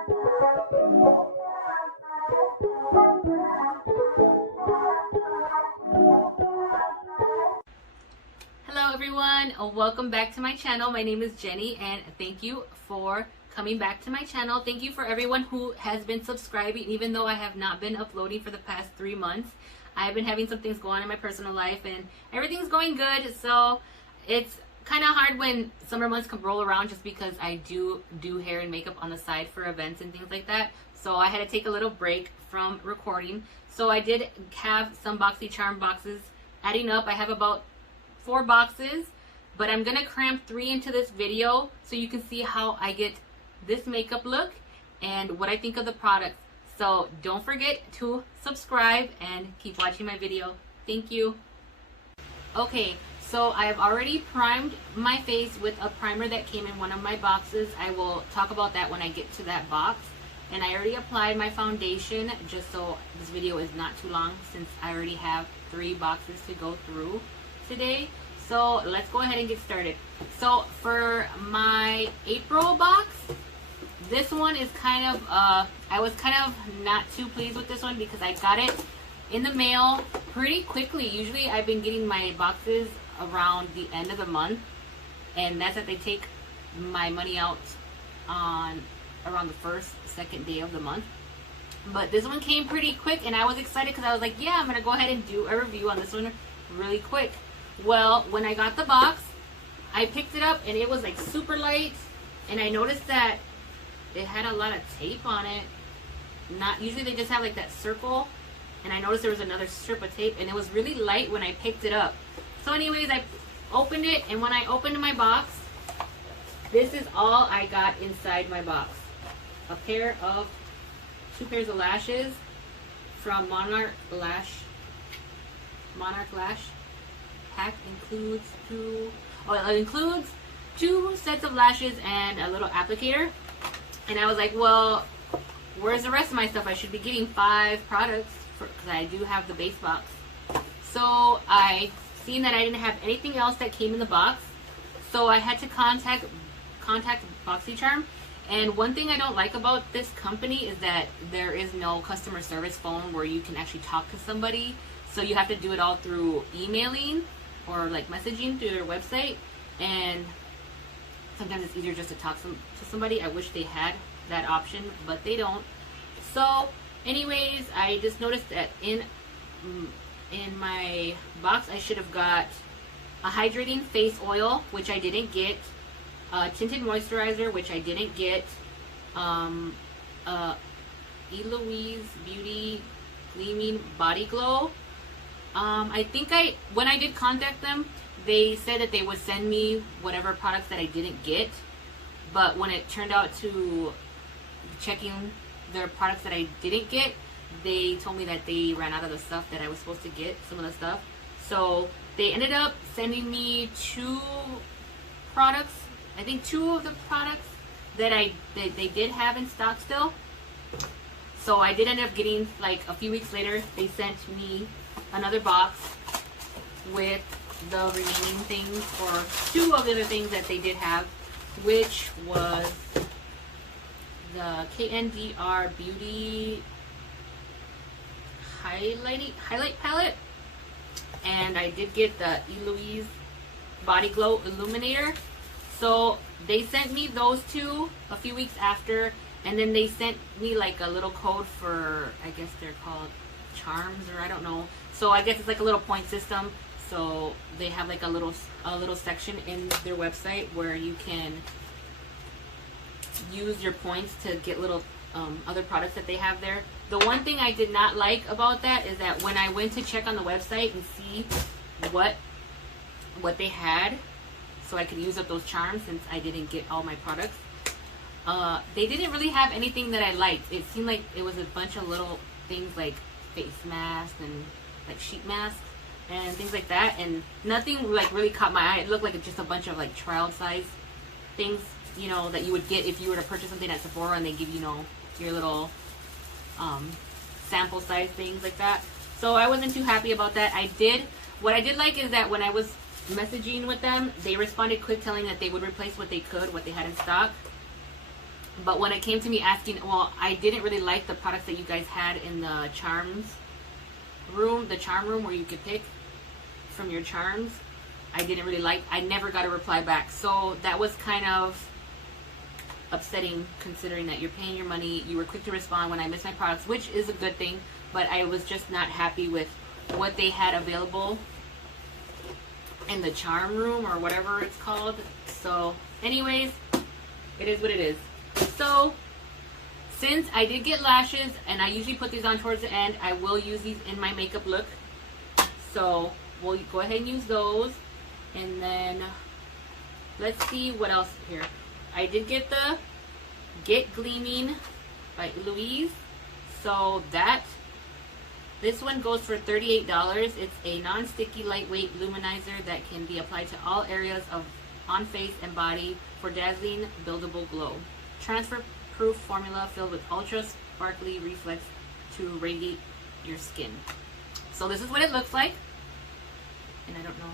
Hello everyone, welcome back to my channel. My name is Jenny and thank you for coming back to my channel. Thank you for everyone who has been subscribing even though I have not been uploading for the past 3 months. I've been having some things go on in my personal life and everything's going good, so it's kind of hard when summer months come roll around just because I do hair and makeup on the side for events and things like that. So I had to take a little break from recording. So I did have some BOXYCHARM boxes adding up. I have about 4 boxes, but I'm gonna cram 3 into this video so you can see how I get this makeup look and what I think of the products. So don't forget to subscribe and keep watching my video. Thank you. Okay, so I have already primed my face with a primer that came in one of my boxes. I will talk about that when I get to that box. And I already applied my foundation just so this video is not too long since I already have 3 boxes to go through today. So let's go ahead and get started. So for my April box, this one is kind of I was kind of not too pleased with this one because I got it in the mail pretty quickly. Usually I've been getting my boxes around the end of the month, and that's that they take my money out on around the first, second day of the month. But this one came pretty quick and I was excited because I was like, yeah, I'm gonna go ahead and do a review on this one really quick. Well, when I got the box, I picked it up and it was like super light, and I noticed that it had a lot of tape on it. Not usually they just have like that circle, and I noticed there was another strip of tape and it was really light when I picked it up. So anyways, I opened it, and when I opened my box, this is all I got inside my box. A pair of 2 pairs of lashes from Monarch Lash. Pack includes it includes 2 sets of lashes and a little applicator. And I was like, well, where's the rest of my stuff? I should be getting 5 products because I do have the base box. So I seen that I didn't have anything else that came in the box, so I had to contact BOXYCHARM. And one thing I don't like about this company is that there is no customer service phone where you can actually talk to somebody. So you have to do it all through emailing or like messaging through their website, and sometimes it's easier just to talk to somebody. I wish they had that option, but they don't. So anyways, I just noticed that in my box I should have got a hydrating face oil, which I didn't get, a tinted moisturizer, which I didn't get, Eloise Beauty Gleaming Body Glow. I think when I did contact them, they said that they would send me whatever products that I didn't get, but when it turned out to checking their products that I didn't get, they told me that they ran out of the stuff that I was supposed to get, some of the stuff. So they ended up sending me 2 products. I think 2 of the products that they did have in stock still. So I did end up getting, like a few weeks later, they sent me another box with the remaining things, or 2 of the other things that they did have, which was the KNDR Beauty Highlight Palette, and I did get the Eloise Body Glow Illuminator. So they sent me those 2 a few weeks after, and then they sent me like a little code for, I guess they're called charms, or I don't know. So I guess it's like a little point system. So they have like a little section in their website where you can use your points to get little other products that they have there. The one thing I did not like about that is that when I went to check on the website and see what they had, so I could use up those charms since I didn't get all my products, they didn't really have anything that I liked. It seemed like it was a bunch of little things like face masks and like sheet masks and things like that, and nothing like really caught my eye. It looked like just a bunch of like trial size things, you know, that you would get if you were to purchase something at Sephora and they give you know your little sample size things like that. So I wasn't too happy about that. What I did like is that when I was messaging with them, they responded quick, telling that they would replace what they had in stock. But when it came to me asking, well, I didn't really like the products that you guys had in the charms room, the charm room where you could pick from your charms. I didn't really like, I never got a reply back. So that was kind of upsetting, considering that you're paying your money. You were quick to respond when I missed my products, which is a good thing, but I was just not happy with what they had available in the charm room or whatever it's called. So anyways, it is what it is. So since I did get lashes, and I usually put these on towards the end, I will use these in my makeup look. So we'll go ahead and use those. And then let's see what else here. I did get the Get Gleaming by Louise. So this one goes for $38. It's a non-sticky, lightweight luminizer that can be applied to all areas on face and body for dazzling, buildable glow. Transfer-proof formula filled with ultra sparkly reflex to radiate your skin. So this is what it looks like. And I don't know.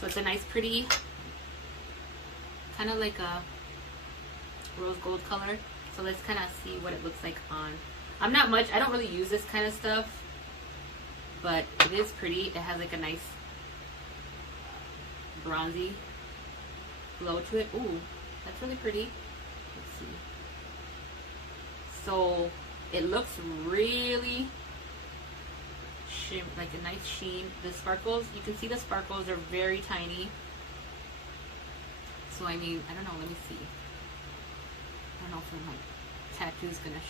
So it's a nice, pretty, kind of like a rose gold color. So let's kind of see what it looks like on. I don't really use this kind of stuff, but it is pretty. It has like a nice bronzy glow to it. Ooh, that's really pretty. Let's see. So it looks really like a nice sheen. The sparkles, you can see the sparkles are very tiny. So I mean, I don't know, let me see. I don't know if my tattoo's gonna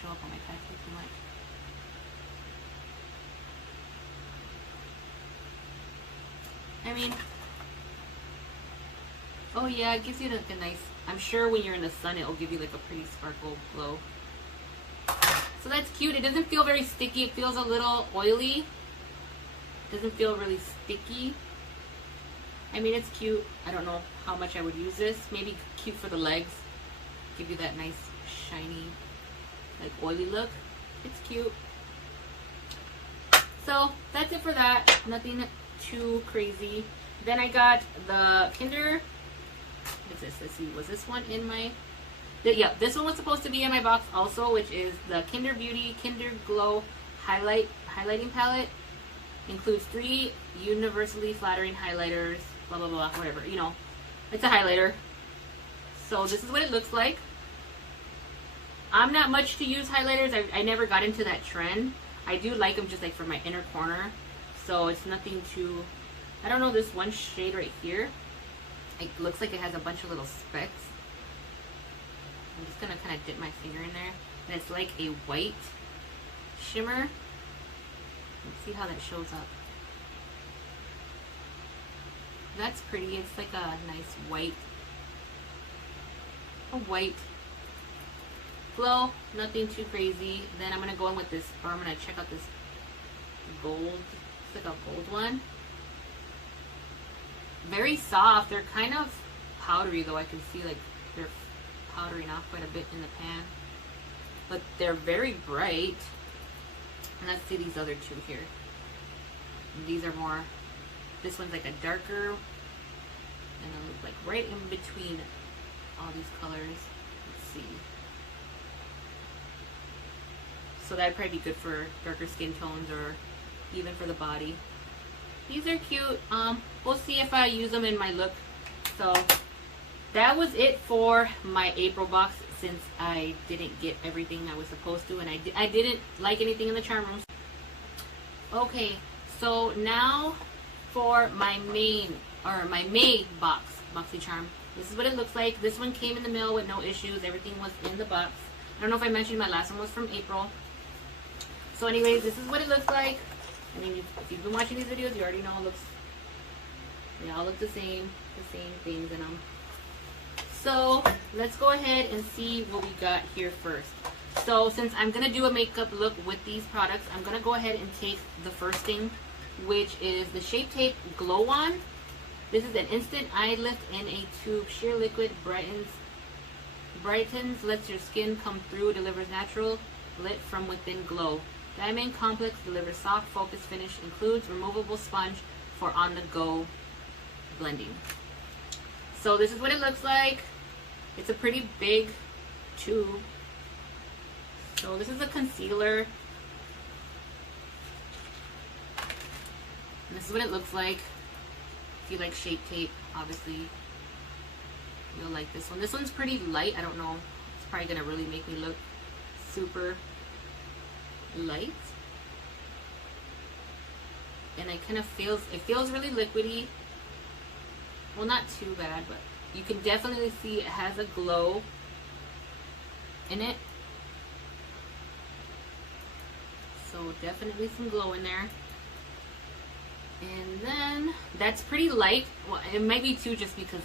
show up on my tattoo too much. I mean, oh yeah, it gives you like a nice, I'm sure when you're in the sun it will give you like a pretty sparkle glow. So that's cute. It doesn't feel very sticky. It feels a little oily. It doesn't feel really sticky. I mean, it's cute. I don't know how much I would use this. Maybe cute for the legs. Give you that nice, shiny, like oily look. It's cute. So that's it for that. Nothing too crazy. Then I got the Kinder. What's this? Let's see. Was this one in my... Yeah, this one was supposed to be in my box also, which is the Kinder Beauty Kinder Glow Highlighting Palette. Includes 3 universally flattering highlighters, blah, blah, blah, whatever. You know, it's a highlighter. So this is what it looks like. I'm not much to use highlighters. I never got into that trend. I do like them just like for my inner corner. So it's nothing too... I don't know, this one shade right here. It looks like it has a bunch of little specks. I'm just going to kind of dip my finger in there. And it's like a white shimmer. Let's see how that shows up. That's pretty. It's like a nice white glow. Nothing too crazy. Then I'm going to go in with this, or I'm going to check out this gold. It's like a gold one. Very soft. They're kind of powdery though. I can see like they're powdering off quite a bit in the pan, but they're very bright. And let's see these other two here. And these are more, this one's like a darker, and then like right in between all these colors. Let's see. So that'd probably be good for darker skin tones or even for the body. These are cute. We'll see if I use them in my look. So that was it for my April box, since I didn't get everything I was supposed to, and I didn't like anything in the charm rooms. Okay, so now for my May box, BOXYCHARM. This is what it looks like. This one came in the mail with no issues. Everything was in the box. I don't know if I mentioned my last one was from April. So anyways, this is what it looks like. I mean, if you've been watching these videos, you already know it looks, they all look the same things in them. So let's go ahead and see what we got here first. So since I'm going to do a makeup look with these products, I'm going to go ahead and take the first thing, which is the Shape Tape Glow Wand. This is an instant eye lift in a tube. Sheer liquid brightens, lets your skin come through, delivers natural lit from within glow. Diamond Complex delivers soft focused finish, includes removable sponge for on-the-go blending. So this is what it looks like. It's a pretty big tube. So this is a concealer. And this is what it looks like. If you like Shape Tape, obviously you'll like this one. This one's pretty light. I don't know. It's probably gonna really make me look super light. And it feels really liquidy. Well, not too bad, but you can definitely see it has a glow in it. So definitely some glow in there. And then that's pretty light. Well, it might be too, just because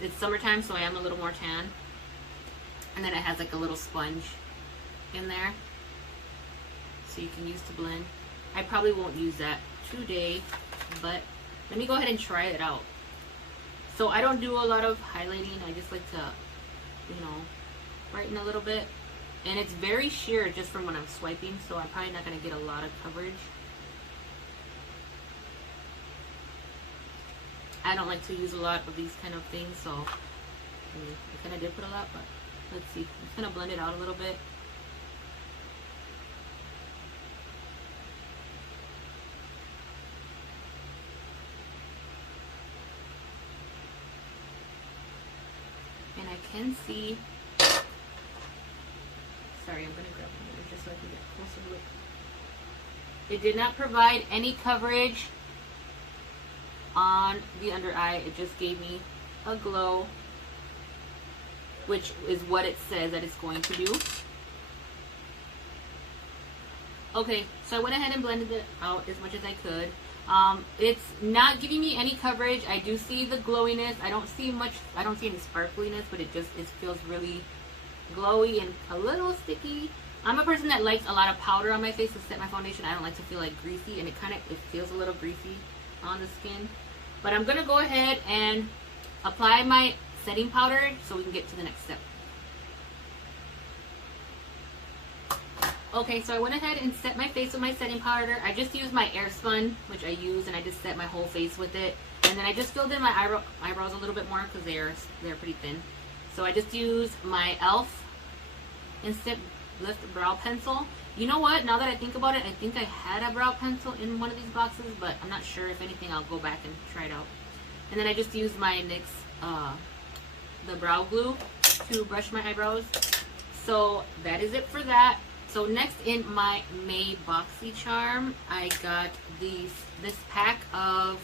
it's summertime, so I am a little more tan. And then it has like a little sponge in there, so you can use to blend. I probably won't use that today, but let me go ahead and try it out. So I don't do a lot of highlighting. I just like to, you know, brighten a little bit. And it's very sheer just from when I'm swiping, so I'm probably not going to get a lot of coverage. I don't like to use a lot of these kind of things, so I kind of did put a lot, but let's see. I'm just going to blend it out a little bit. And I can see, sorry, I'm going to grab a mirror just so I can get a closer look. It did not provide any coverage on the under eye. It just gave me a glow, which is what it says that it's going to do. Okay, so I went ahead and blended it out as much as I could. It's not giving me any coverage. I do see the glowiness. I don't see any sparkliness, but it feels really glowy and a little sticky. I'm a person that likes a lot of powder on my face to set my foundation. I don't like to feel like greasy, and it feels a little greasy on the skin. But I'm gonna go ahead and apply my setting powder so we can get to the next step. Okay, so I went ahead and set my face with my setting powder. I just used my air spun, which I use, and I just set my whole face with it. And then I just filled in my eyebrows a little bit more because they're pretty thin. So I just used my e.l.f. Instant Lift Brow Pencil. You know what? Now that I think about it, I think I had a brow pencil in one of these boxes, but I'm not sure. If anything, I'll go back and try it out. And then I just used my NYX, the brow glue to brush my eyebrows. So that is it for that. So next in my May BOXYCHARM, I got this pack of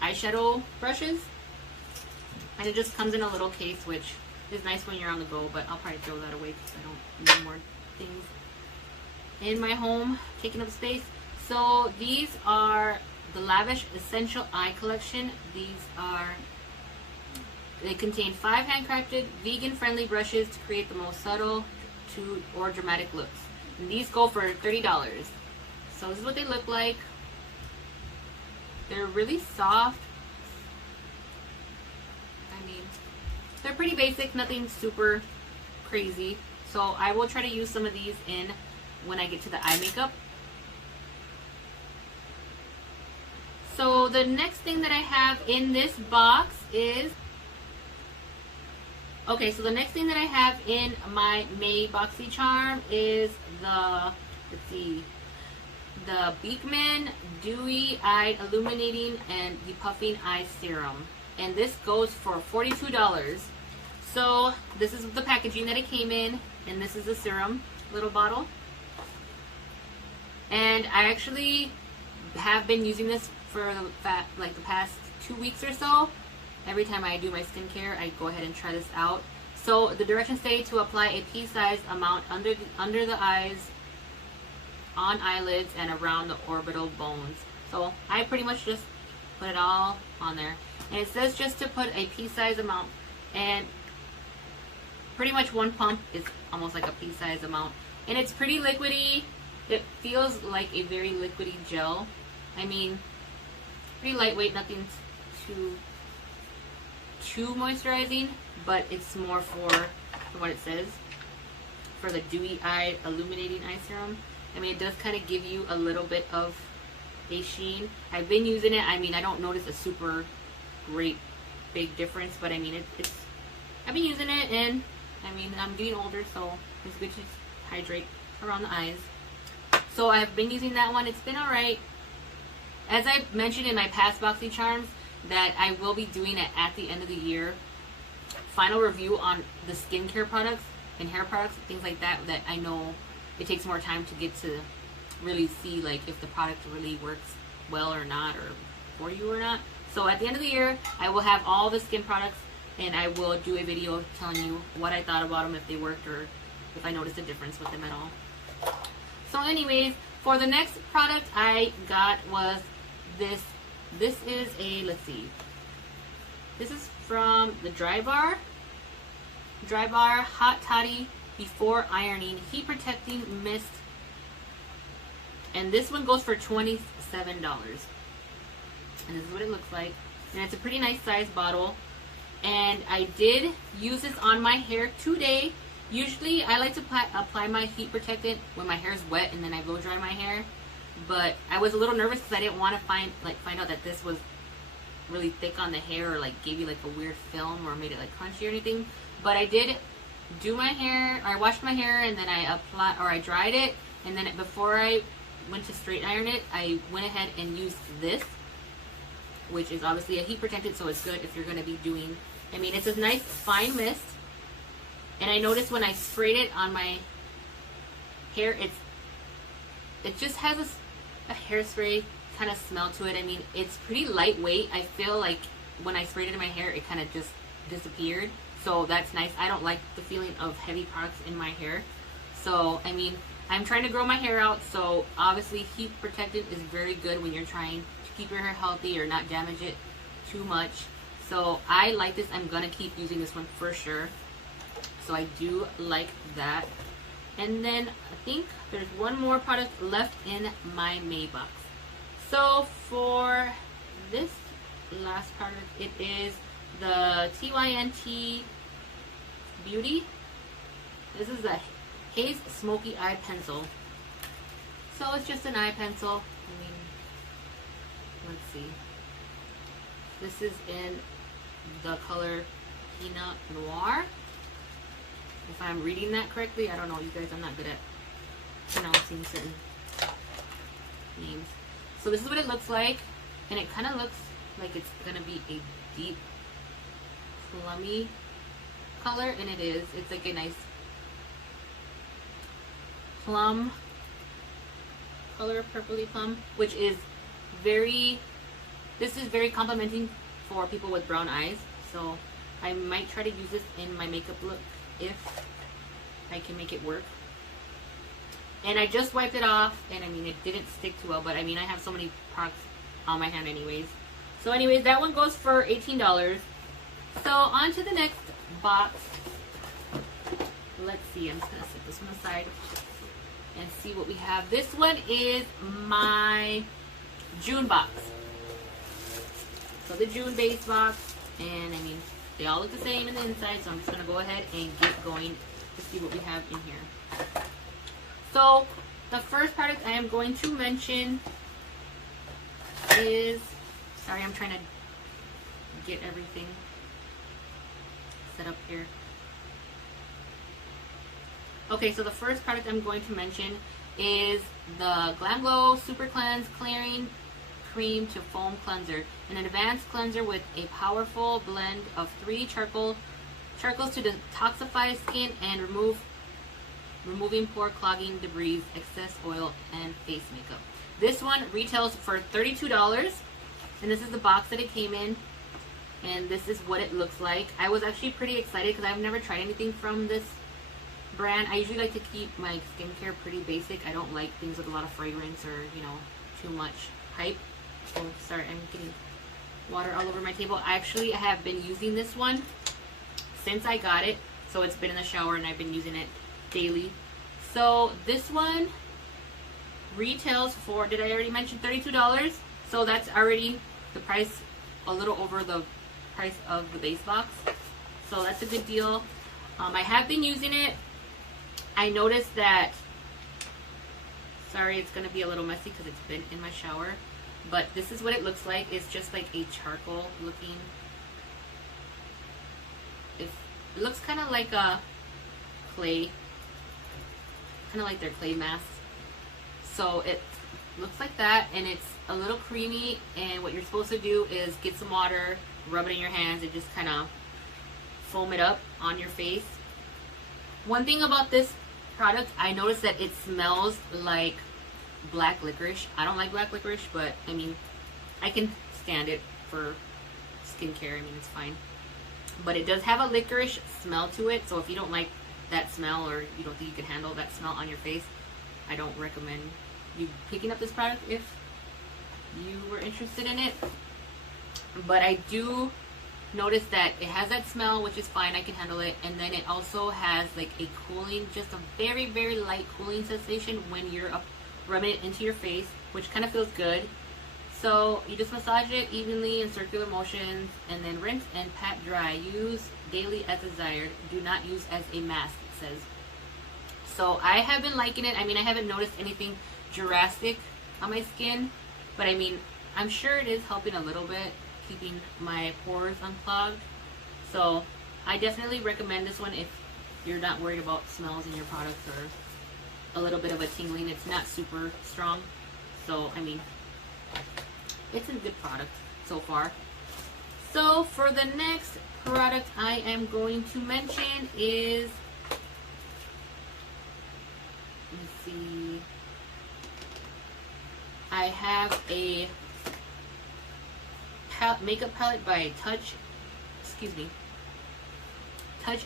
eyeshadow brushes. And it just comes in a little case, which is nice when you're on the go, but I'll probably throw that away because I don't need more things in my home taking up space. So these are the Lavish Essential Eye Collection. They contain 5 handcrafted, vegan-friendly brushes to create the most subtle or dramatic looks. And these go for $30. So this is what they look like. They're really soft. I mean, they're pretty basic, nothing super crazy. So I will try to use some of these in when I get to the eye makeup. So the next thing that I have in this box is, okay, so the next thing that I have in my May BOXYCHARM is the Beekman Dewy Eye Illuminating and Depuffing Eye Serum. And this goes for $42. So this is the packaging that it came in, and this is the serum little bottle. And I actually have been using this for the past 2 weeks or so. Every time I do my skincare, I go ahead and try this out. So the directions say to apply a pea-sized amount under the eyes, on eyelids, and around the orbital bones. So I pretty much just put it all on there. And it says just to put a pea-sized amount, and pretty much one pump is almost like a pea-sized amount. And it's pretty liquidy. It feels like a very liquidy gel. I mean, pretty lightweight, nothing too moisturizing, but it's more for what it says, for the Dewy Eye Illuminating Eye Serum. I mean, it does kind of give you a little bit of a sheen. I've been using it. I mean, I don't notice a super great big difference, but I mean, I've been using it, and I mean, I'm getting older, so it's good to hydrate around the eyes. So I've been using that one. It's been alright. As I mentioned in my past BOXYCHARMs, that I will be doing it at the end of the year. Final review on the skincare products and hair products, things like that, that I know it takes more time to get to really see like if the product really works well or not, or for you or not. So at the end of the year, I will have all the skin products, and I will do a video telling you what I thought about them, if they worked, or if I noticed a difference with them at all. So anyways, for the next product I got was this. This is a, let's see, this is from the Dry Bar Hot Toddy Before Ironing Heat Protecting Mist, and this one goes for $27. And this is what it looks like, and it's a pretty nice size bottle. And I did use this on my hair today. Usually I like to apply my heat protectant when my hair is wet, and then I blow dry my hair. But I was a little nervous because I didn't want to find out that this was really thick on the hair, or like gave you like a weird film, or made it like crunchy or anything. But I did do my hair. I washed my hair, and then I dried it, and then before I went to straight iron it, I went ahead and used this, which is obviously a heat protectant, so it's good if you're going to be doing, I mean, it's a nice fine mist. And I noticed when I sprayed it on my hair, it just has a hairspray kind of smell to it. I mean, it's pretty lightweight. I feel like when I sprayed it in my hair, it kind of just disappeared. So that's nice. I don't like the feeling of heavy products in my hair. So, I mean, I'm trying to grow my hair out, so obviously heat protectant is very good when you're trying to keep your hair healthy or not damage it too much. So I like this. I'm going to keep using this one for sure. So I do like that. And then I think there's one more product left in my Maybox. So for this last product, it is the TYNT Beauty. This is a Haze Smoky Eye Pencil. So it's just an eye pencil. I mean, let's see. This is in the color Pinot Noir. If I'm reading that correctly, I don't know, you guys, I'm not good at pronouncing certain names. So this is what it looks like, and it kind of looks like it's going to be a deep plummy color, and it is. It's like a nice plum color, purpley plum, which is this is very complimenting for people with brown eyes. So I might try to use this in my makeup look if I can make it work. And I just wiped it off, and I mean, it didn't stick too well, but I mean, I have so many products on my hand anyways. So anyways, that one goes for $18. So on to the next box. Let's see, I'm just gonna set this one aside and see what we have. This one is my June box. So the June base box, and I mean, they all look the same in the inside, so I'm just going to go ahead and get going to see what we have in here. So the first product I am going to mention is, sorry, I'm trying to get everything set up here. Okay, so the first product I'm going to mention is the Glam Glow Super Cleanse Clearing Cream to Foam Cleanser, an advanced cleanser with a powerful blend of 3 charcoals to detoxify skin and removing pore clogging, debris, excess oil, and face makeup. This one retails for $32, and this is the box that it came in, and this is what it looks like. I was actually pretty excited because I've never tried anything from this brand. I usually like to keep my skincare pretty basic. I don't like things with a lot of fragrance or, you know, too much hype. Oh, sorry, I'm getting water all over my table. I have been using this one since I got it. So it's been in the shower, and I've been using it daily. So this one retails for, did I already mention $32? So that's already the price, a little over the price of the base box. So that's a good deal. I have been using it. I noticed that, sorry, it's going to be a little messy because it's been in my shower. But this is what it looks like. It's just like a charcoal looking it looks kind of like a clay, kind of like their clay masks. So it looks like that, and it's a little creamy, and what you're supposed to do is get some water, rub it in your hands, and just kind of foam it up on your face. One thing about this product, I noticed that it smells like black licorice. I don't like black licorice, but I mean, I can stand it for skincare. I mean, it's fine. But it does have a licorice smell to it, so if you don't like that smell, or you don't think you can handle that smell on your face, I don't recommend you picking up this product if you were interested in it. But I do notice that it has that smell, which is fine, I can handle it, and then it also has like a cooling, just a very, very light cooling sensation when you're rubbing it into your face, which kind of feels good. So you just massage it evenly in circular motions, and then rinse and pat dry. Use daily as desired. Do not use as a mask, it says. So I have been liking it. I mean, I haven't noticed anything drastic on my skin, but I mean, I'm sure it is helping a little bit, keeping my pores unclogged. So I definitely recommend this one if you're not worried about smells in your products or a little bit of a tingling. It's not super strong, so I mean, it's a good product so far. So for the next product I am going to mention is, let's see, I have a makeup palette by Touch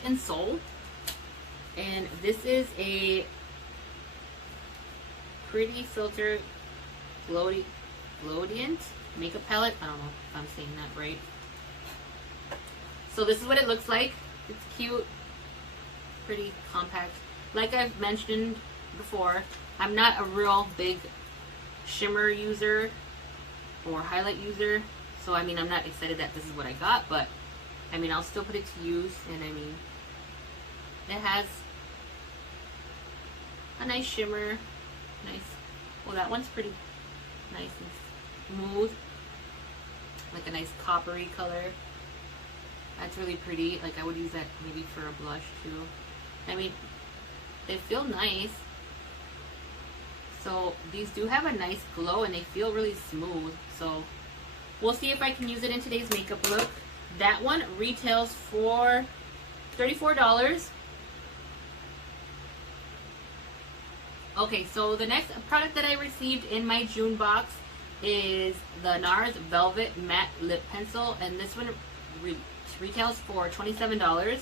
and Soul, and this is a Pretty Filter Glowdient makeup palette. I don't know if I'm saying that right. So this is what it looks like. It's cute, pretty compact. Like I've mentioned before, I'm not a real big shimmer user or highlight user, so I mean, I'm not excited that this is what I got, but I mean, I'll still put it to use. And I mean, it has a nice shimmer, nice. Well, that one's pretty nice and smooth, like a nice coppery color. That's really pretty. Like, I would use that maybe for a blush too. I mean, they feel nice. So these do have a nice glow, and they feel really smooth. So we'll see if I can use it in today's makeup look. That one retails for $34. Okay, so the next product that I received in my June box is the NARS Velvet Matte Lip Pencil, and this one retails for $27.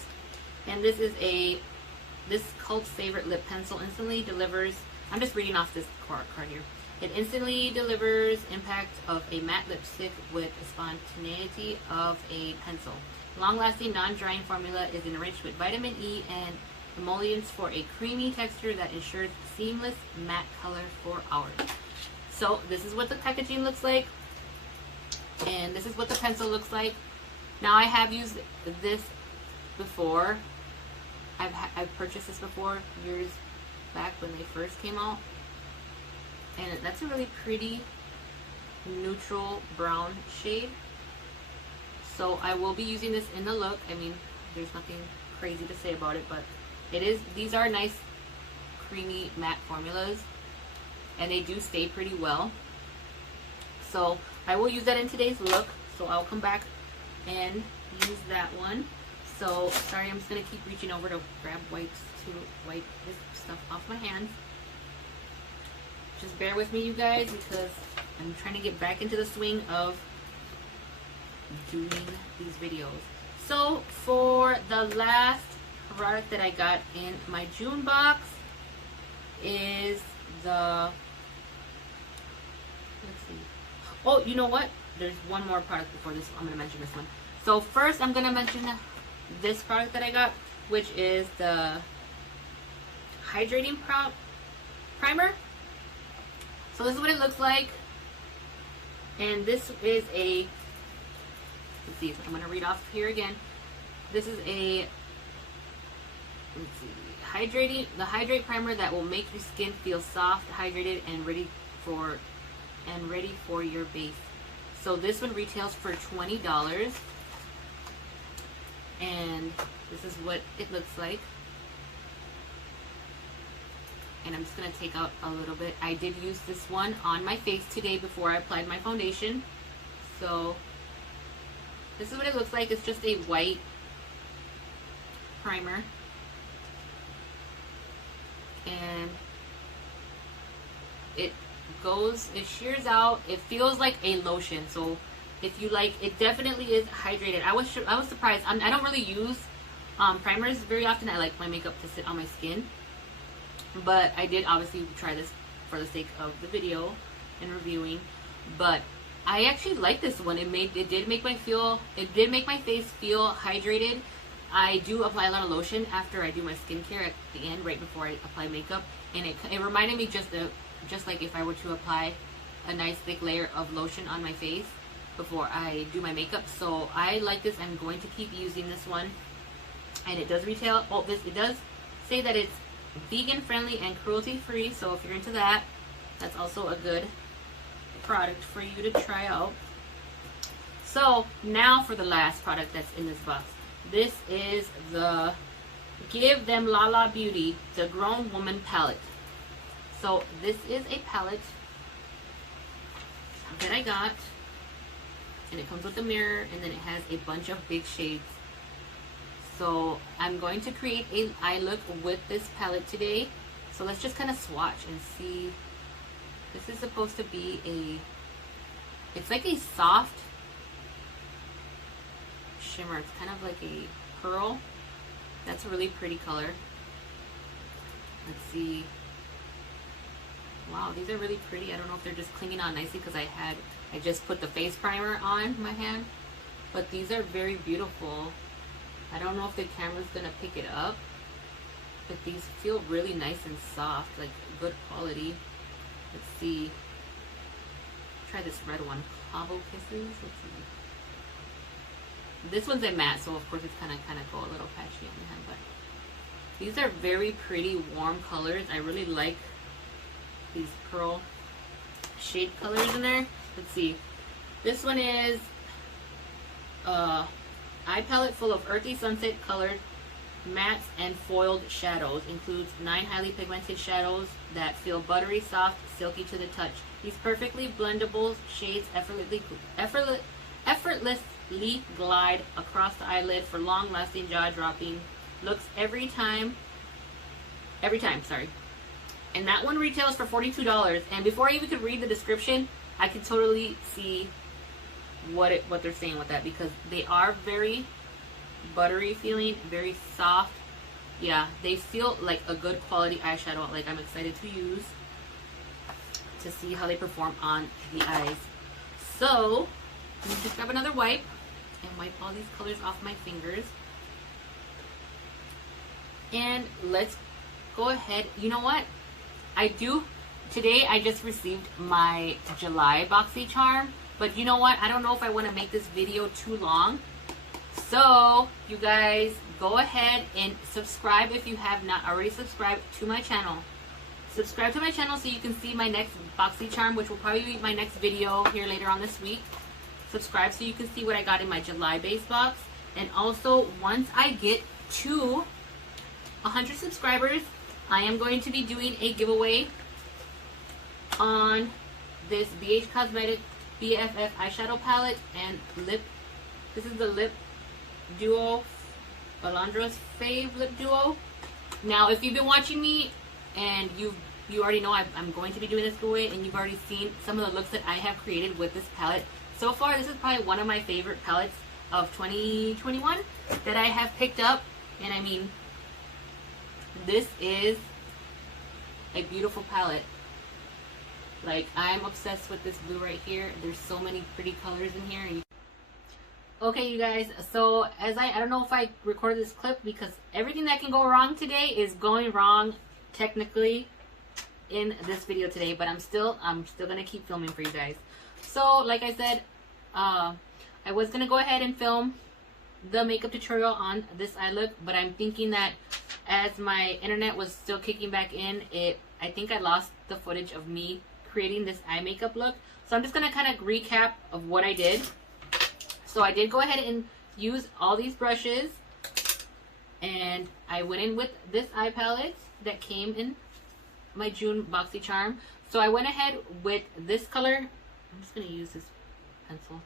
And this is this cult favorite lip pencil. Instantly delivers, I'm just reading off this card here. It instantly delivers impact of a matte lipstick with the spontaneity of a pencil. Long-lasting, non-drying formula is enriched with vitamin E and emollients for a creamy texture that ensures seamless matte color for hours. So this is what the packaging looks like, and this is what the pencil looks like. Now, I have used this before. I've purchased this before years back when they first came out, and that's a really pretty neutral brown shade. So I will be using this in the look. I mean, there's nothing crazy to say about it, but these are nice creamy matte formulas, and they do stay pretty well. So I will use that in today's look. So I'll come back and use that one. So sorry, I'm just gonna keep reaching over to grab wipes to wipe this stuff off my hands. Just bear with me, you guys, because I'm trying to get back into the swing of doing these videos. So for the last product that I got in my June box is the, let's see. Oh, you know what? There's one more product before this. I'm going to mention this one. So first, I'm going to mention this product that I got, which is the hydrating primer. So this is what it looks like, and this is a, let's see, I'm going to read off here again. This is a, let's see, the hydrate primer that will make your skin feel soft, hydrated, and ready for your base. So this one retails for $20. And This is what it looks like. And I'm just going to take out a little bit. I did use this one on my face today before I applied my foundation. So this is what it looks like. It's just a white primer. And it shears out. It feels like a lotion. So if you like, it definitely is hydrated. I was surprised. I don't really use primers very often. I like my makeup to sit on my skin. But I did obviously try this for the sake of the video and reviewing. But I actually like this one. It did make my face feel hydrated. I do apply a lot of lotion after I do my skincare at the end, right before I apply makeup, and it reminded me just like if I were to apply a nice thick layer of lotion on my face before I do my makeup. So I like this. I'm going to keep using this one, and it does retail. Oh, it does say that it's vegan friendly and cruelty free. So if you're into that, that's also a good product for you to try out. So now for the last product that's in this box. This is the Give Them Lala Beauty, the Grown Woman Palette. So this is a palette that I got, and it comes with a mirror, and then it has a bunch of big shades. So I'm going to create an eye look with this palette today. So let's just kind of swatch and see. This is supposed to be it's like a soft shimmer. It's kind of like a pearl. That's a really pretty color. Let's see. Wow, these are really pretty. I don't know if they're just clinging on nicely because I just put the face primer on my hand. But these are very beautiful. I don't know if the camera's gonna pick it up, but these feel really nice and soft, like good quality. Let's see. Try this red one, Cobble Kisses. Let's see. This one's a matte, so of course it's kind of go a little patchy on the hand, but these are very pretty warm colors. I really like these pearl shade colors in there. Let's see. This one is eye palette full of earthy sunset colored mattes and foiled shadows. Includes 9 highly pigmented shadows that feel buttery soft, silky to the touch. These perfectly blendable shades effortlessly glide across the eyelid for long-lasting jaw-dropping looks every time. Sorry. And that one retails for $42. And before I even could read the description, I could totally see what they're saying with that, because they are very buttery feeling, very soft. Yeah, they feel like a good quality eyeshadow. Like, I'm excited to use to see how they perform on the eyes. So let me just grab another wipe and wipe all these colors off my fingers. And let's go ahead. You know what? Today I just received my July BOXYCHARM, but you know what? I don't know if I want to make this video too long. So you guys go ahead and subscribe if you have not already subscribed to my channel. Subscribe to my channel so you can see my next BOXYCHARM, which will probably be my next video here later on this week. Subscribe so you can see what I got in my July base box. And also, once I get to 100 subscribers, I am going to be doing a giveaway on this BH Cosmetics BFF eyeshadow palette and lip. This is the lip duo, Balandra's Fave lip duo. Now, if you've been watching me and you already know I'm going to be doing this giveaway, and you've already seen some of the looks that I have created with this palette. So far, this is probably one of my favorite palettes of 2021 that I have picked up. And I mean, this is a beautiful palette. Like, I'm obsessed with this blue right here. There's so many pretty colors in here. Okay, you guys, so as I don't know if I recorded this clip because everything that can go wrong today is going wrong technically in this video today, but I'm still gonna keep filming for you guys. So like I said, I was gonna go ahead and film the makeup tutorial on this eye look, but I'm thinking that as my internet was still kicking back in, I think I lost the footage of me creating this eye makeup look. So I'm just gonna kind of recap of what I did. So I did go ahead and use all these brushes And I went in with this eye palette that came in my June BOXYCHARM. So I went ahead with this color. I'm just going to use this pencil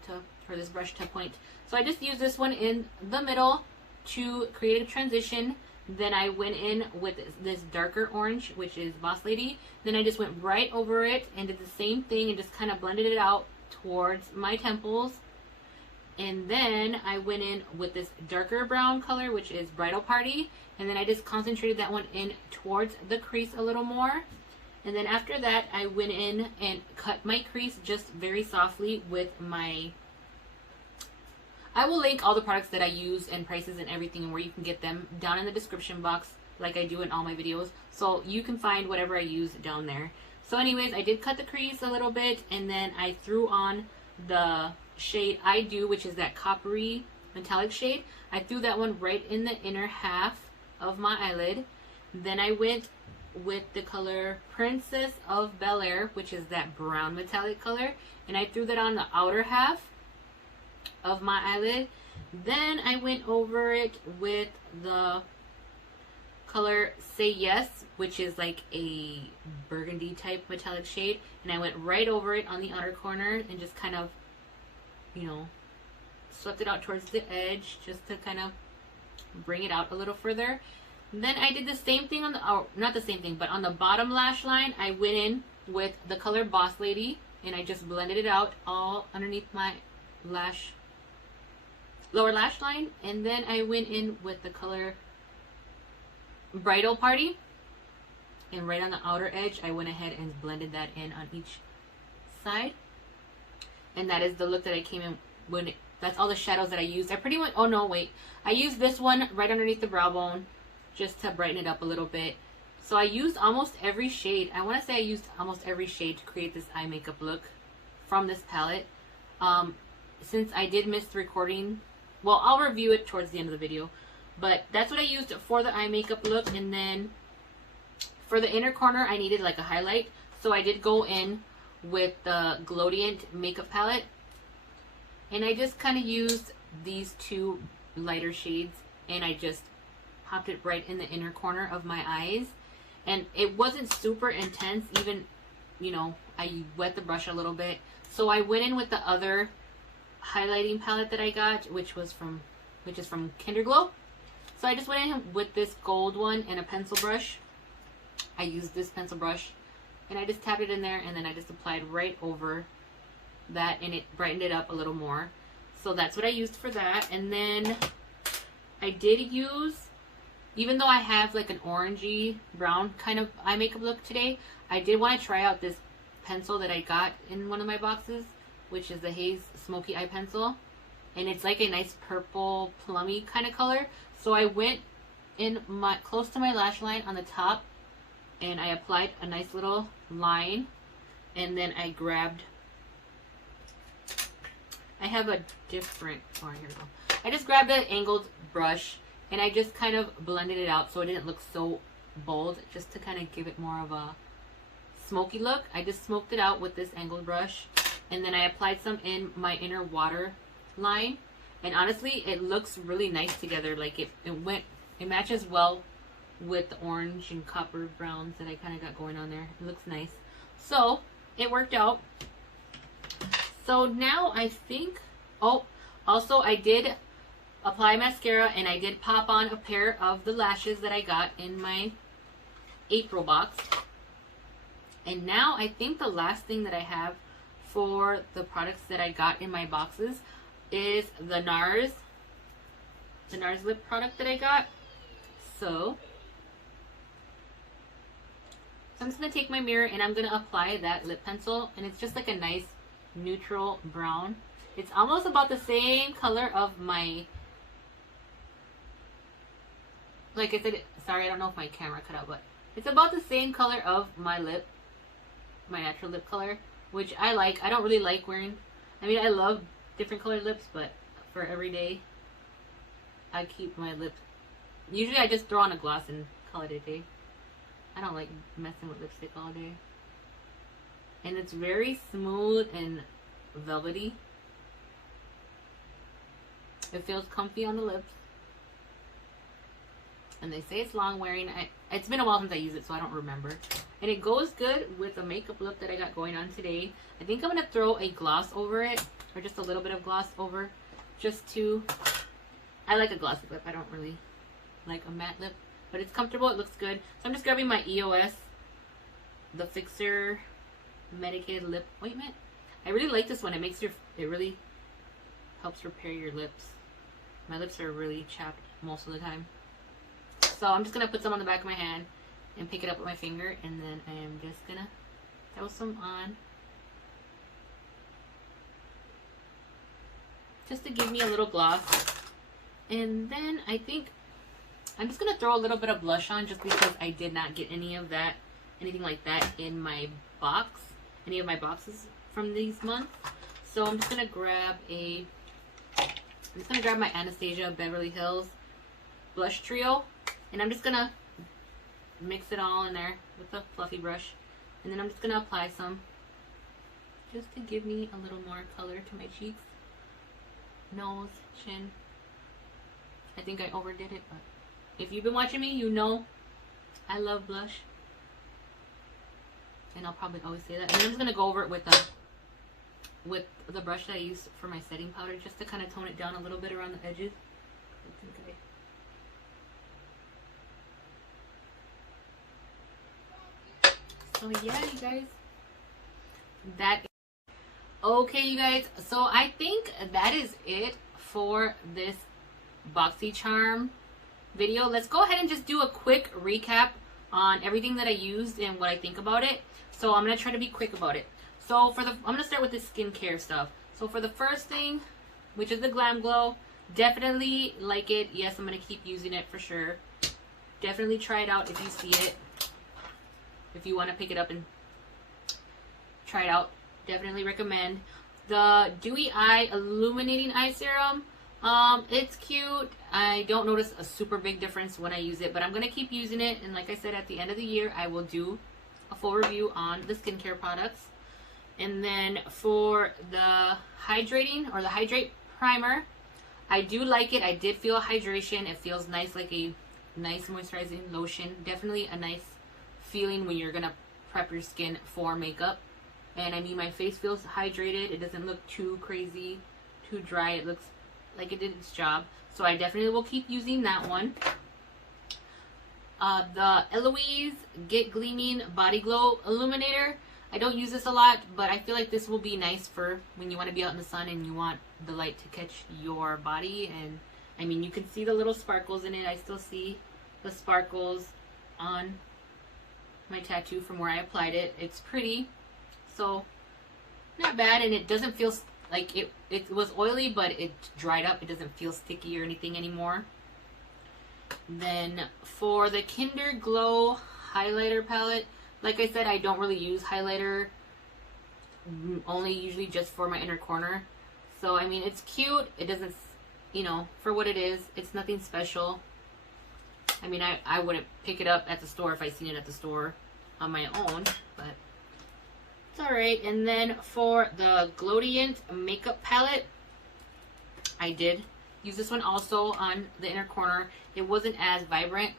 for this brush to point. So I just used this one in the middle to create a transition. Then I went in with this darker orange, which is Boss Lady. Then I just went right over it and did the same thing and just kind of blended it out towards my temples. And then I went in with this darker brown color, which is Bridal Party. And then I just concentrated that one in towards the crease a little more. And then after that, I went in and cut my crease just very softly with my... I will link all the products that I use and prices and everything and where you can get them down in the description box like I do in all my videos. So you can find whatever I use down there. So anyways, I did cut the crease a little bit and then I threw on the shade I Do, which is that coppery metallic shade. I threw that one right in the inner half of my eyelid. Then I went with the color Princess of Bel Air, which is that brown metallic color, and I threw that on the outer half of my eyelid. Then I went over it with the color Say Yes, which is like a burgundy type metallic shade, and I went right over it on the outer corner and just kind of, you know, swept it out towards the edge just to kind of bring it out a little further. And then I did the same thing on the, oh, not the same thing, but on the bottom lash line, I went in with the color Boss Lady and I just blended it out all underneath my lower lash line. And then I went in with the color Bridal Party, and right on the outer edge, I went ahead and blended that in on each side. And that is the look that I came in when that's all the shadows that I used. I pretty much, oh no, wait. I used this one right underneath the brow bone just to brighten it up a little bit. So I used almost every shade. I want to say I used almost every shade to create this eye makeup look from this palette. Since I did miss the recording, well, I'll review it towards the end of the video. But that's what I used for the eye makeup look. And then for the inner corner, I needed like a highlight. So I did go in with the Glowdient makeup palette. And I just kind of used these two lighter shades. And I just popped it right in the inner corner of my eyes. And it wasn't super intense. Even, you know, I wet the brush a little bit. So I went in with the other highlighting palette that I got, which is from Kinderglow. So I just went in with this gold one and a pencil brush. I used this pencil brush and I just tapped it in there, and then I just applied right over that, and it brightened it up a little more. So that's what I used for that. And then I did use, even though I have like an orangey brown kind of eye makeup look today, I did want to try out this pencil that I got in one of my boxes, which is the Haze Smoky Eye Pencil. And it's like a nice purple plummy kind of color. So I went in close to my lash line on the top, and I applied a nice little line. And then I grabbed, I have a different, oh, here we go. I just grabbed an angled brush and I just kind of blended it out so it didn't look so bold, just to kind of give it more of a smoky look. I just smoked it out with this angled brush, and then I applied some in my inner water line. And honestly, it looks really nice together. Like it matches well with the orange and copper browns that I kind of got going on there. It looks nice. So it worked out. So now I think, oh, also I did apply mascara, and I did pop on a pair of the lashes that I got in my April box. And now I think the last thing that I have for the products that I got in my boxes is the NARS lip product that I got. So I'm just going to take my mirror and I'm going to apply that lip pencil, and it's just like a nice neutral brown. It's almost about the same color of my, like I said, sorry, I don't know if my camera cut out, but it's about the same color of my lip, my natural lip color, which I like. I don't really like wearing, I mean, I love different colored lips, but for every day, I keep my lip, usually I just throw on a gloss and call it a day. I don't like messing with lipstick all day. And it's very smooth and velvety. It feels comfy on the lips. And they say it's long wearing. It's been a while since I used it, so I don't remember. And it goes good with the makeup look that I got going on today. I think I'm going to throw a gloss over it, or just a little bit of gloss over, just to... I like a glossy lip. I don't really like a matte lip, but it's comfortable. It looks good. So I'm just grabbing my EOS, the Fixer Medicated Lip Ointment. I really like this one. It makes it really helps repair your lips. My lips are really chapped most of the time. So I'm just going to put some on the back of my hand and pick it up with my finger, and then I am just going to throw some on. Just to give me a little gloss. And then I think I'm just going to throw a little bit of blush on, just because I did not get anything like that in my box, any of my boxes from these months. So I'm just going to grab my Anastasia Beverly Hills Blush Trio. And I'm just going to mix it all in there with a fluffy brush. And then I'm just going to apply some, just to give me a little more color to my cheeks, nose, chin. I think I overdid it, but if you've been watching me, you know I love blush. And I'll probably always say that. And then I'm just going to go over it with the brush that I used for my setting powder, just to kind of tone it down a little bit around the edges. So yeah, you guys, okay, you guys, so I think that is it for this BOXYCHARM video. Let's go ahead and just do a quick recap on everything that I used and what I think about it. So I'm going to try to be quick about it. So I'm going to start with the skincare stuff. So for the first thing, which is the Glam Glow, definitely like it. Yes, I'm going to keep using it for sure. Definitely try it out if you see it. If you want to pick it up and try it out, definitely recommend. The Dewy Eye Illuminating Eye Serum, it's cute. I don't notice a super big difference when I use it, but I'm going to keep using it. And like I said, at the end of the year, I will do a full review on the skincare products. And then for the hydrating, or the Hydrate Primer, I do like it. I did feel hydration. It feels nice, like a nice moisturizing lotion. Definitely a nice feeling when you're gonna prep your skin for makeup. And I mean, my face feels hydrated. It doesn't look too crazy, too dry. It looks like it did its job. So I definitely will keep using that one. The Eloise Get Gleaming Body Glow Illuminator. I don't use this a lot, but I feel like this will be nice for when you want to be out in the sun and you want the light to catch your body. And I mean, you can see the little sparkles in it. I still see the sparkles on my tattoo from where I applied it. It's pretty, so not bad. And it doesn't feel like it was oily, but it dried up. It doesn't feel sticky or anything anymore. Then for the Kinder Glow highlighter palette, like I said, I don't really use highlighter, only usually just for my inner corner. So I mean, it's cute. It doesn't, you know, for what it is, it's nothing special. I mean, I wouldn't pick it up at the store if I seen it at the store on my own, but it's alright. And then for the Glowdient makeup palette, I did use this one also on the inner corner. It wasn't as vibrant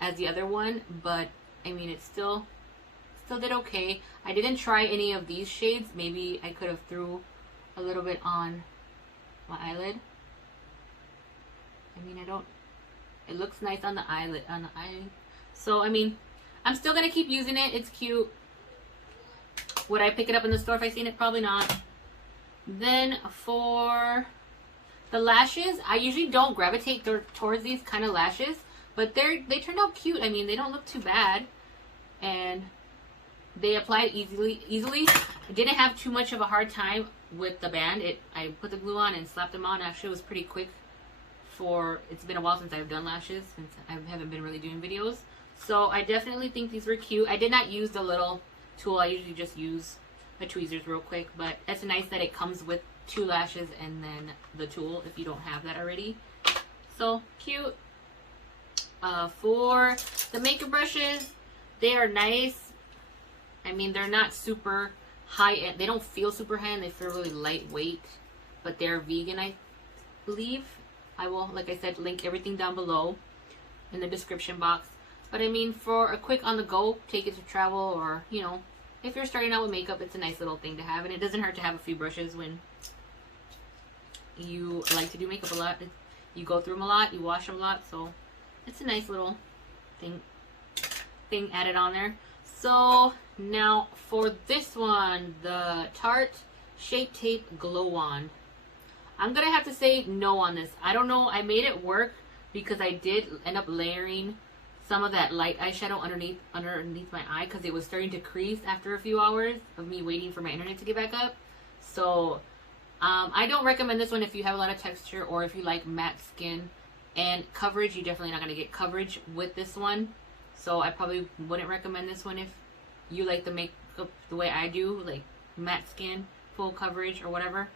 as the other one, but I mean, it still did okay. I didn't try any of these shades. Maybe I could have threw a little bit on my eyelid. I mean, it looks nice on the eyelid, so I mean, I'm still gonna keep using it. It's cute. Would I pick it up in the store if I seen it? Probably not. Then for the lashes, I usually don't gravitate towards these kind of lashes, but they turned out cute. I mean, they don't look too bad, and they applied easily. I didn't have too much of a hard time with the band. I put the glue on and slapped them on. Actually, it was pretty quick. It's been a while since I've done lashes, since I haven't been really doing videos. So I definitely think these were cute. I did not use the little tool. I usually just use the tweezers real quick, but it's nice that it comes with 2 lashes and then the tool if you don't have that already. So cute. For the makeup brushes, they are nice. I mean, they're not super high end. They don't feel super high end. They feel really lightweight, but they're vegan, I believe. I will, like I said, link everything down below. in the description box. But I mean, for a quick on the go, take it to travel, or you know, if you're starting out with makeup, it's a nice little thing to have, and it doesn't hurt to have a few brushes when you like to do makeup a lot. You go through them a lot, you wash them a lot, so it's a nice little thing added on there. So now for this one, the Tarte Shape Tape Glow Wand. I'm gonna have to say no on this. I don't know, I made it work because I did end up layering some of that light eyeshadow underneath my eye because it was starting to crease after a few hours of me waiting for my internet to get back up. So I don't recommend this one if you have a lot of texture or if you like matte skin and coverage. You're definitely not going to get coverage with this one. So I probably wouldn't recommend this one if you like the makeup the way I do, like matte skin, full coverage or whatever.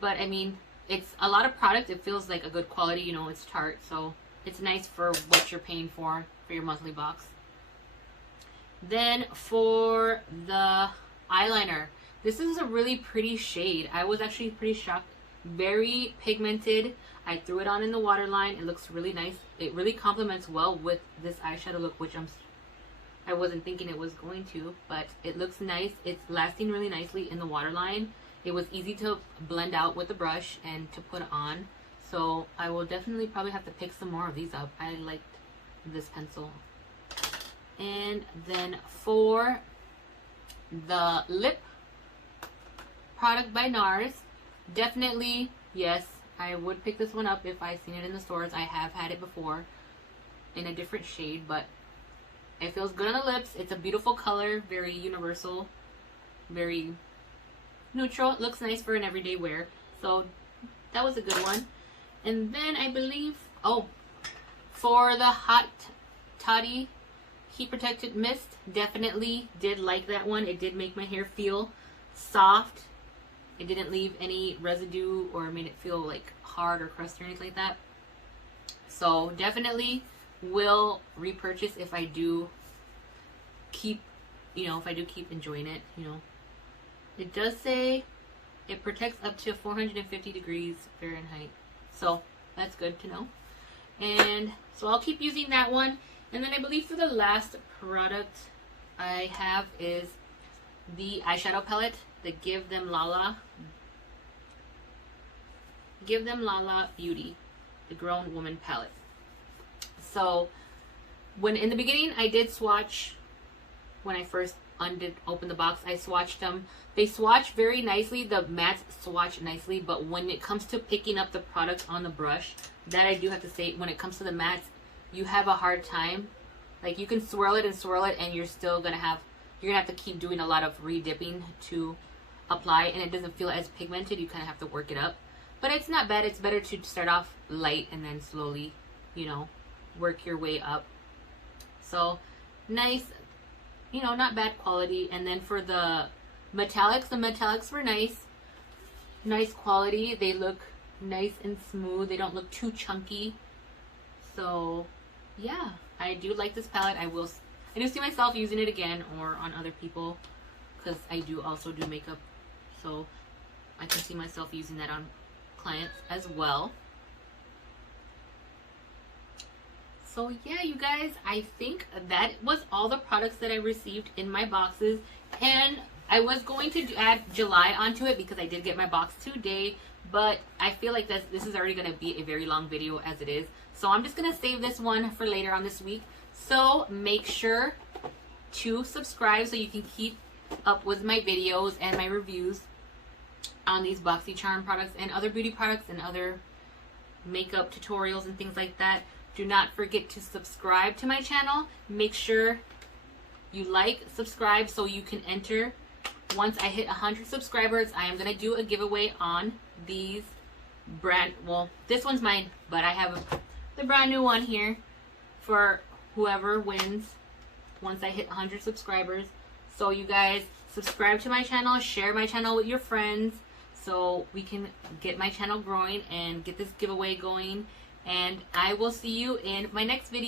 But I mean, it's a lot of product. It feels like a good quality, you know, it's Tarte, so it's nice for what you're paying for your monthly box. Then for the eyeliner, this is a really pretty shade. I was actually pretty shocked. Very pigmented. I threw it on in the waterline. It looks really nice. It really complements well with this eyeshadow look, which I wasn't thinking it was going to, but it looks nice. It's lasting really nicely in the waterline. It was easy to blend out with the brush and to put on. So I will definitely probably have to pick some more of these up. I liked this pencil. And then for the lip product by NARS, definitely, yes, I would pick this one up if I seen it in the stores. I have had it before in a different shade, but it feels good on the lips. It's a beautiful color, very universal, very neutral. It looks nice for an everyday wear. So that was a good one. And then I believe, oh, for the Hot Toddy Heat Protected Mist, definitely did like that one. It did make my hair feel soft. It didn't leave any residue or made it feel like hard or crusty or anything like that. So definitely will repurchase if I do keep, if I do keep enjoying it, It does say it protects up to 450 degrees Fahrenheit. So that's good to know. And so I'll keep using that one. And then I believe for the last product I have is the eyeshadow palette, the Give Them Lala Beauty, the Grown Woman palette. So when in the beginning I did swatch, when I first opened the box, I swatched them. They swatch very nicely. The mattes swatch nicely, but when it comes to picking up the product on the brush, that I do have to say, when it comes to the mattes, you have a hard time. Like, you can swirl it and you're still gonna have to keep doing a lot of re-dipping to apply, and it doesn't feel as pigmented. You kind of have to work it up, but it's not bad. It's better to start off light and then slowly, work your way up. So nice, not bad quality. And then for the metallics were nice quality. They look nice and smooth. They don't look too chunky. So yeah, I do like this palette. I do see myself using it again or on other people, because I do also do makeup, so I can see myself using that on clients as well. So yeah, you guys, I think that was all the products that I received in my boxes. And I was going to add July onto it because I did get my box today, but I feel like this is already going to be a very long video as it is. So I'm just going to save this one for later on this week. So make sure to subscribe so you can keep up with my videos and my reviews on these BOXYCHARM products and other beauty products and other makeup tutorials and things like that. Do not forget to subscribe to my channel. Make sure you subscribe so you can enter. Once I hit 100 subscribers, I am going to do a giveaway on these this one's mine, but I have the brand new one here for whoever wins once I hit 100 subscribers. So you guys subscribe to my channel, share my channel with your friends so we can get my channel growing and get this giveaway going. And I will see you in my next video.